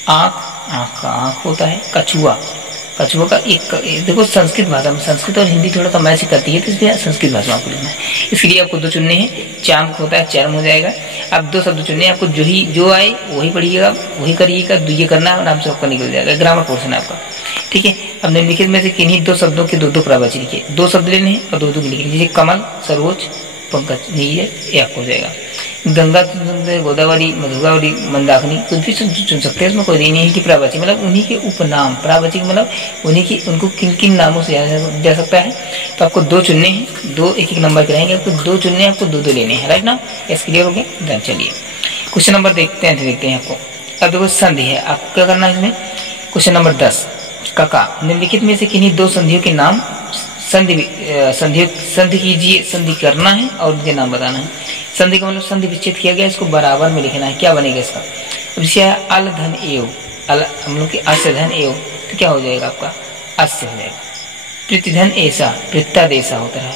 आंख का आंख होता है। कछुआ का एक, देखो संस्कृत भाषा में, संस्कृत और हिंदी थोड़ा सा मैच करती है, तो इसलिए संस्कृत भाषा में आपको लिखना है। इसके लिए आपको 2 चुनने हैं। चाम होता है, चर्म हो जाएगा। अब 2 शब्द चुनने हैं आपको, जो आए वही पढ़िएगा, वही करिएगा, ये करना है, आराम से आपका निकल जाएगा। ग्रामर पोर्शन है आपका। ठीक है, अब निम्नलिखित में से किन्हीं 2 शब्दों के 2 प्रावाची लिखिए। 2 शब्द लेने हैं और 2 लिखिए। जैसे कमल, सरोज, पंकज, नील, ये आपको जाएगा। गंगा, गोदावरी, मधुगावरी, मंदाकिनी, कुछ भी चुन सकते हैं, इसमें कोई नहीं है कि प्रावाची मतलब उन्हीं के उपनाम। प्रावाची मतलब उन्हीं की, उनको किन किन नामों से जा सकता है। तो आपको 2 चुनने हैं, 2 एक नंबर के रहेंगे। आपको 2 चुनने हैं, आपको 2 लेने हैं। राइट ना? यस, क्लियर हो गया? डन। चलिए क्वेश्चन नंबर देखते हैं आपको। अब देखो संधि है, आपको क्या करना है इसमें? क्वेश्चन नंबर 10 का, निम्नलिखित में से किन्हीं 2 संधियों के नाम संधि कीजिए। संधि करना है और उनके नाम बताना है। संधि का मतलब संधि विच्छेद किया गया, इसको बराबर में लिखना है। क्या बनेगा इसका? अब जैसे अल धन एव, हम लोग के अस्य धन एव, तो क्या हो जाएगा आपका? अस्य हो जाएगा। प्रतिधन ऐसा, प्रत्यादेशा होता है।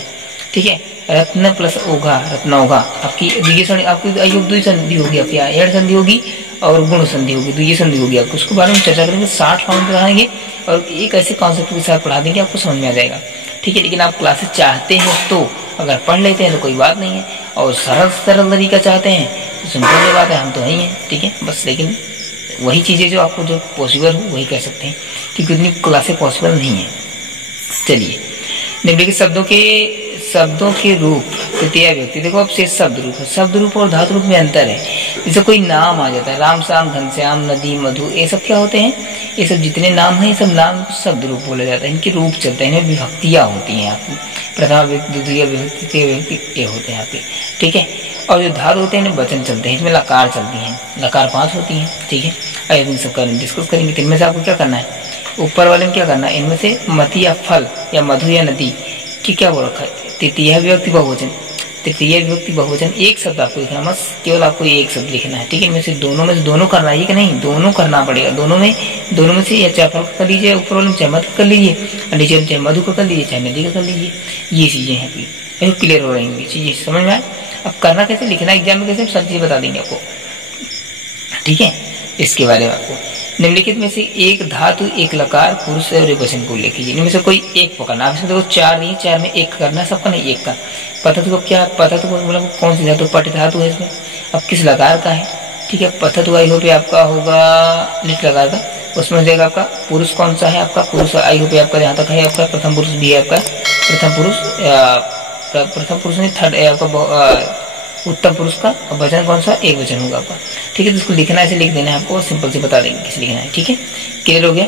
ठीक है, रत्न प्लस ओघा, रत्नौघा, आपकी द्वितीय संधि, आपकी अयुक्त संधि होगी, आपकी एड संधि होगी और गुण संधि होगी, द्वितीय संधि होगी। आपको उसके बारे में चर्चा करेंगे, 60 फॉर्म पढ़ाएंगे और एक ऐसे कॉन्सेप्ट के साथ पढ़ा देंगे, आपको समझ में आ जाएगा। ठीक है, लेकिन आप क्लासेस चाहते हैं तो अगर पढ़ लेते हैं तो कोई बात नहीं है, और सरल तरीका चाहते हैं तो सिंपल बात है, हम तो नहीं है। ठीक है, बस लेकिन वही चीजें जो आपको जो पॉसिबल हो वही कह सकते हैं, क्योंकि उतनी क्लासें पॉसिबल नहीं है। चलिए, निम्नलिखित शब्दों के रूप तृतीय व्यक्ति। देखो अब शेष शब्द रूप है, शब्द रूप और धातु रूप में अंतर है। जैसे कोई नाम आ जाता है, राम, श्याम, घनश्याम, नदी, मधु, ये सब क्या होते हैं? ये सब जितने नाम हैं, ये सब नाम शब्द रूप बोला जाता है। इनके रूप चलते हैं, इनमें विभक्तियां होती हैं आपकी, प्रथम व्यक्ति, द्वितीय व्यक्ति, तृतीय व्यक्ति, ये होते हैं आपके। ठीक है, और जो धातु होते हैं इनमें वचन चलते हैं, इसमें लकार चलती हैं, लकार 5 होती हैं। ठीक है, अब इन सब डिस्कस करेंगे। तो इनमें से आपको क्या करना है? ऊपर वाले में क्या करना है? इनमें से मति या फल या मधु या नदी की क्या बोल रखा है? तृतीय व्यक्ति बहुवचन, तृतीय विभक्ति बहुवचन एक शब्द आपको लिखना, बस केवल आपको एक शब्द लिखना है, ठीक है। इनमें से दोनों में से दोनों करना है कि नहीं, दोनों करना पड़ेगा। दोनों में से या चाहे फल का कर लीजिए, ऊपर वाले में चाहे मत कर लीजिए, और नीचे में चाहे मधु का कर लीजिए, चाहे नदी का कर लीजिए। ये चीजें हैं आपकी, क्लियर हो रही चीजें, समझ में आए। अब करना कैसे, लिखना एग्जाम में कैसे, सब चीजें बता देंगे आपको, ठीक है। इसके बारे में आपको निम्नलिखित में से एक धातु, एक लकार, पुरुष और एक वचन को उल्लेख कीजिए। इनमें से कोई एक पकड़ना। आप इसमें देखो 4 नहीं, 4 में एक करना है, सबका नहीं एक का। पतत्व को क्या, पतत्व को मतलब कौन सी धातु, पट धातु है इसमें। अब किस लकार का है, ठीक है। पतत्व आई होप आपका होगा लिट लकार का, उसमें हो जाएगा आपका पुरुष कौन सा है, आपका पुरुष आई होप आपका जहाँ तक है आपका प्रथम पुरुष भी है आपका, प्रथम पुरुष नहीं, थर्ड है आपका उत्तम पुरुष का। और वचन कौन सा, एक वचन होगा आपका, ठीक है। तो इसको लिखना ऐसे लिख देना है आपको, सिंपल से बता देंगे कैसे लिखना है, ठीक है। क्लियर हो गया।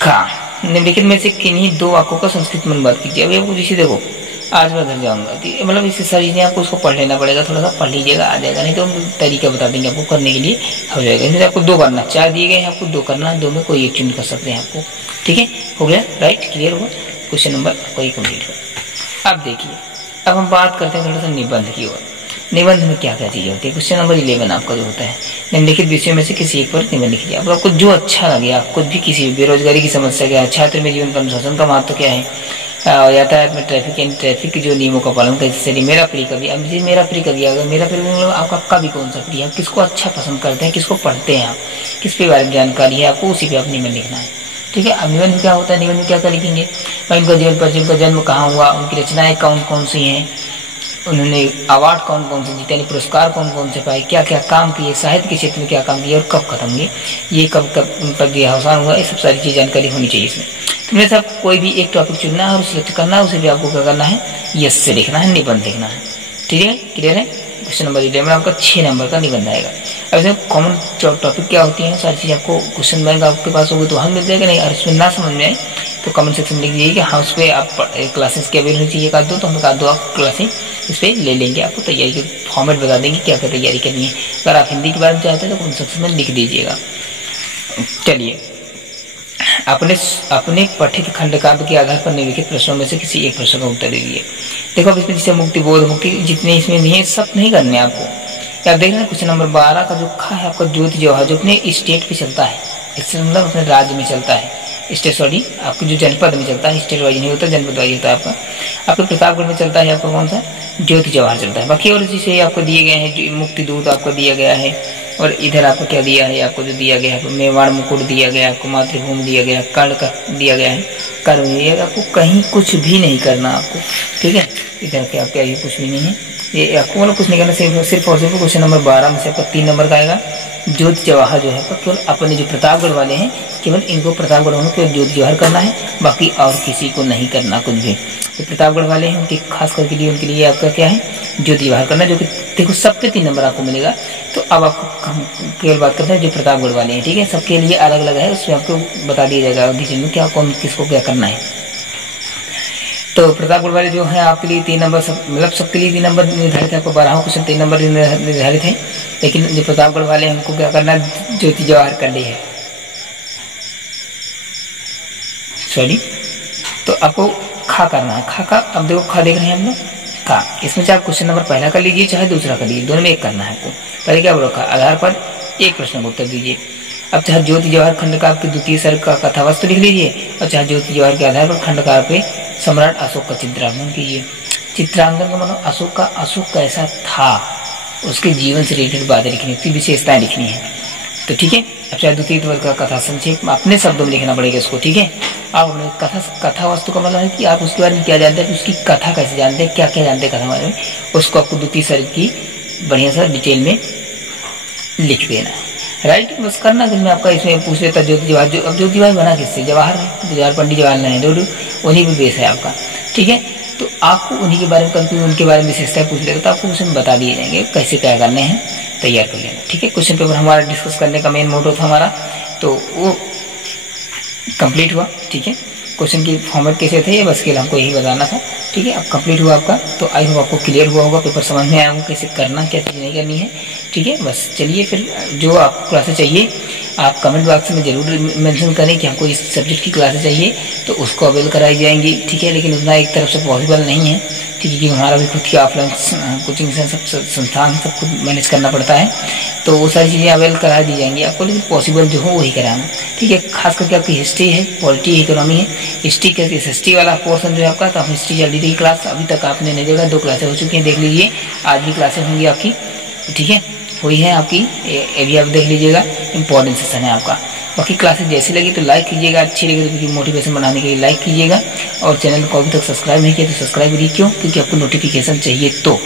खा निम्नलिखित में से किन्हीं दो वाक्यों का संस्कृत में अनुवाद कीजिए। अभी आपको जैसे देखो, आज मैं घर जाऊंगा, मतलब इससे सारी चीजें आपको उसको पढ़ लेना पड़ेगा, थोड़ा सा पढ़ लीजिएगा, आ जाएगा। नहीं तो हम तरीका बता देंगे आपको, करने के लिए हो जाएगा। इसमें आपको 2 करना, 4 दिए गए हैं आपको, 2 करना है, 2 में कोई एक चुन कर सकते हैं आपको, ठीक है। हो गया, राइट, क्लियर होगा। क्वेश्चन नंबर कोई कंप्लीट हो। अब देखिए, अब हम बात करते हैं थोड़ा सा निबंध की ओर। निबंध में क्या क्या चीजें होती है। क्वेश्चन नंबर 11 आपका जो होता है, निम्नलिखित विषयों में से किसी एक पर निबंध लिखिए। अब आपको जो अच्छा लगे, आप कुछ भी, किसी बेरोजगारी की समस्या क्या है, छात्र में जीवन पर अनुशासन का महत्व क्या है, यातायात में ट्रैफिक के जो नियमों का पालन कैसे चलिए, मेरा प्रिय कवि। अब जी मेरा प्रिय कवि, अगर मेरा प्रिय मतलब आपका कवि कौन सा प्रिय है, किसको अच्छा पसंद करते हैं, किसको पढ़ते हैं आप, किस पे बारे में जानकारी है आपको, उसी पे आप निबंध लिखना है, ठीक है। अब निबंध में क्या होता है, निबंध में क्या क्या लिखेंगे, उनका जीवन परिचय, उनका जन्म कहाँ हुआ, उनकी रचनाएं कौन कौन सी हैं, उन्होंने अवार्ड कौन कौन से जीते, पुरस्कार कौन कौन से पाए, क्या क्या काम किए, साहित्य के क्षेत्र में क्या काम किए और कब खत्म हुए, ये कब कब अवसान हुआ, ये सब सारी चीज जानकारी होनी चाहिए इसमें। तो मेरे साथ कोई भी एक टॉपिक चुनना है और सिलेक्ट करना है, उसे भी आपको क्या करना है, यस से लिखना है, निबंध लिखना है, ठीक है। क्लियर है। क्वेश्चन नंबर 11 आपका 6 नंबर का निबंध आएगा। अब इसमें कॉमन टॉपिक क्या होती है, सारी चीज आपको क्वेश्चन बैंक आपके पास होगी तो हम मिल जाएगा, नहीं और इसमें ना समझ में आए तो कमेंट सेक्शन में लिख दीजिए कि हाँ उस पर आप क्लासेस की अवेलेबल चाहिए का दो, तो हम एक 2 क्लासेस इस पर ले लेंगे। आपको तैयारी के फॉर्मेट बता देंगे क्या क्या तैयारी करनी है। अगर आप हिंदी के बारे में चाहते हैं तो कमेंट सेक्शन में लिख दीजिएगा। चलिए, अपने पठित खंडकाव्य के आधार पर निम्नलिखित प्रश्नों में से किसी एक प्रश्न का उत्तर दीजिए। देखो अब इसमें जैसे मुक्ति बोध मुक्ति जितने इसमें नहीं है, सब नहीं करने आपको। आप देख रहे हैं क्वेश्चन नंबर 12 का जो खा है आपका ज्योति जवाहर, जो अपने स्टेट पे चलता है, इससे मतलब अपने राज्य में चलता है, स्टेट सॉरी आपके जो जनपद में चलता है, स्टेट वाइज नहीं होता, जनपद वाइज होता है आपका। आपके प्रतापगढ़ में चलता है आपका कौन सा, ज्योति जवाहर चलता है। बाकी और जैसे आपको दिए गए हैं, मुक्ति दूत आपको दिया गया है, और इधर आपको क्या दिया है, आपको जो दिया गया है मेवाड़ मुकुट दिया गया, आपको मातृभूमि दिया गया, कर्ण का दिया गया है, कर्म दिया गया। आपको कहीं कुछ भी नहीं करना आपको, ठीक है। इधर क्या क्या ये कुछ भी नहीं है, ये आपको मतलब कुछ नहीं करना, सिर्फ और सिर्फ क्वेश्चन नंबर 12 में से आपका 3 नंबर का आएगा। ज्योति जवाहर जो है केवल अपने जो प्रतापगढ़ वाले हैं, केवल इनको प्रतापगढ़ वालों को ज्योति जवाहर करना है, बाकी और किसी को नहीं करना कुछ भी। जो प्रतापगढ़ वाले हैं उनके खास करके लिए उनके लिए आपका क्या है, ज्योति जवाहर करना, जो कि देखो सब पे 3 नंबर आपको मिलेगा। तो अब आपको केवल बात करते हैं जो प्रतापगढ़ वाले हैं, ठीक है। सबके लिए अलग अलग है, उसमें आपको बता दिया जाएगा डिटेल में क्या कौन किसको क्या करना है। तो प्रतापगढ़ वाले जो है आपके लिए 3 नंबर मतलब सबके लिए 3 नंबर निर्धारित है। आपको 12 क्वेश्चन 3 नंबर निर्धारित है, लेकिन जो प्रतापगढ़ वाले हैं उनको क्या करना है, ज्योति जवाहर कर ली है, सॉरी। तो आपको खा करना है, खा का। अब देखो खा देख रहे हैं हम लोग, खा इसमें चाहे क्वेश्चन नंबर पहला कर लीजिए चाहे दूसरा कर लीजिए, दोनों में एक करना है आपको। पहले क्या बोला, आधार पर एक प्रश्न का उत्तर दीजिए। अब चाहे ज्योति जवाहर खंडकाव्य के द्वितीय सर्ग का कथावस्तु लिख लीजिए, और चाहे ज्योति जवाहर के आधार पर खंडकाव्य पे सम्राट अशोक का चित्रांकन कीजिए। चित्रांकन का मतलब अशोक कैसा था, उसके जीवन से रिलेटेड बातें लिखनी, उसकी विशेषताएं लिखनी है, तो ठीक है। अब चाहे द्वितीय वर्ग का कथा संक्षेप अपने शब्दों में लिखना पड़ेगा इसको, ठीक है। आप कथा वस्तु का मतलब है कि आप उसके बारे में क्या जानते हैं, उसकी कथा कैसे जानते हैं, क्या क्या जानते हैं कथा बारे में, उसको आपको द्वितीय सर्ग की बढ़िया सा डिटेल में लिख देना है, राइट। बस करना कि मैं आपका इसमें पूछ लेता ज्योति जवाहर, जो अब ज्योति जवाहर बना किससे, जवाहर है, जवाहर पंडित जवाहरलाल नेहरू, उन्हीं पे बेस है आपका, ठीक है। तो आपको उन्हीं के बारे में कंफ्यूज, उनके बारे में विशेषताएं पूछ लेगा तो आपको उसमें बता दिए जाएंगे कैसे क्या करने हैं, तैयार कर लेना, ठीक है। क्वेश्चन पेपर हमारा डिस्कस करने का मेन मोटो था हमारा, तो वो कंप्लीट हुआ, ठीक है। क्वेश्चन की फॉर्मेट कैसे थे, बस के लिए हमको यही बताना था, ठीक है। अब कंप्लीट हुआ आपका, तो आई होप आपको क्लियर हुआ होगा, पेपर समझ में आया होगा कैसे करना, क्या चीज़ नहीं करनी है, ठीक है। बस चलिए फिर जो आपको क्लासेस चाहिए आप कमेंट बॉक्स में जरूर मेंशन करें कि हमको इस सब्जेक्ट की क्लासेस चाहिए, तो उसको अवेल कराई जाएंगी, ठीक है। लेकिन उतना एक तरफ से पॉसिबल नहीं है, ठीक है, क्योंकि हमारा भी खुद की ऑफलाइन कोचिंग से सब संस्थान सब खुद मैनेज करना पड़ता है, तो वो सारी चीज़ें अवेल करा दी जाएंगी आपको, लेकिन पॉसिबल जो हो वही कराना, ठीक है। खास करके आपकी हिस्ट्री है, पॉलिटी है, इकोनॉमी है, हिस्ट्री का हिस्ट्री वाला पोर्सन जो है आपका, तो हिस्ट्री चल रही थी क्लास, अभी तक आपने नहीं देखा, 2 क्लासें हो चुकी हैं, देख लीजिए, आज भी क्लासें होंगी आपकी, ठीक है, हुई है आपकी, ये भी आप देख लीजिएगा, इंपॉर्टेंट सेशन है आपका। बाकी क्लासेस जैसी लगी तो लाइक कीजिएगा, अच्छी लगी तो मोटिवेशन बनाने के लिए लाइक कीजिएगा, और चैनल को अभी तक सब्सक्राइब नहीं किया तो सब्सक्राइब करिए। क्यों? क्योंकि आपको नोटिफिकेशन चाहिए, तो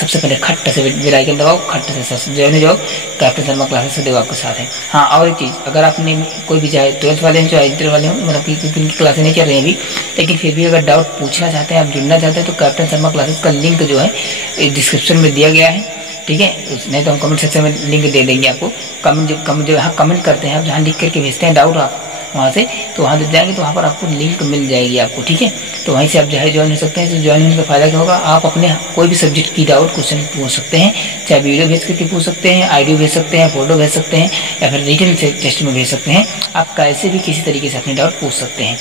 सबसे पहले खट्ट से बेल आइकन दबाओ, खट्ट से ज्वाइन हो जाओ, कैप्टन शर्मा क्लासेस से देव आपके साथ है। हाँ, और एक चीज़, अगर आपने कोई भी चाहे 12th वाले हैं चाहे इंटर वाले हो, मतलब कि क्लासेस नहीं चल रही हैं अभी, लेकिन फिर भी अगर डाउट पूछना चाहते हैं, आप जुड़ना चाहते हैं, तो कैप्टन शर्मा क्लासेस का लिंक जो है डिस्क्रिप्शन में दिया गया है, ठीक है। नहीं तो हम कमेंट सेक्शन में लिंक दे देंगे आपको। कमेंट जो यहाँ कमेंट करते हैं आप, जहाँ लिख करके भेजते हैं डाउट आप वहाँ से, तो वहाँ जब जाएंगे तो वहाँ पर आपको लिंक मिल जाएगी आपको, ठीक है। तो वहीं से आप जो है ज्वाइन हो सकते हैं। तो ज्वाइन होने का फायदा क्या होगा, आप अपने कोई भी सब्जेक्ट की डाउट क्वेश्चन पूछ सकते हैं, चाहे वीडियो भेज करके पूछ सकते हैं, ऑडियो भेज सकते हैं, फोटो भेज सकते हैं, या फिर रिटन टेस्ट में भेज सकते हैं। आप कैसे भी किसी तरीके से अपने डाउट पूछ सकते हैं।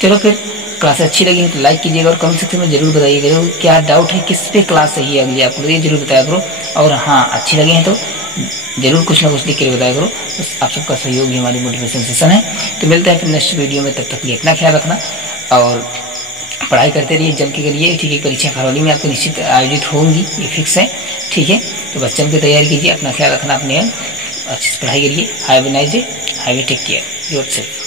चलो फिर, क्लास अच्छी लगी है तो लाइक कीजिएगा, और कमेंट सेक्शन में जरूर बताइएगा क्या डाउट है, किस पे क्लास सही है अगली आपको, ये जरूर बताया करो। और हाँ, अच्छी लगी है तो जरूर कुछ ना कुछ लिख कर बताया करो, बस आप सबका सहयोग ही हमारी मोटिवेशन सेशन है। तो मिलते हैं फिर नेक्स्ट वीडियो में, तब तक लिए अपना ख्याल रखना और पढ़ाई करते रहिए, जम के करिए, ठीक है। परीक्षा खरौली में आपको निश्चित आयोजित होंगी, ये फिक्स है, ठीक है। तो बस जम के तैयारी कीजिए, अपना ख्याल रखना, अपने अच्छे से पढ़ाई करिए। Have a nice day, have a take care yourself.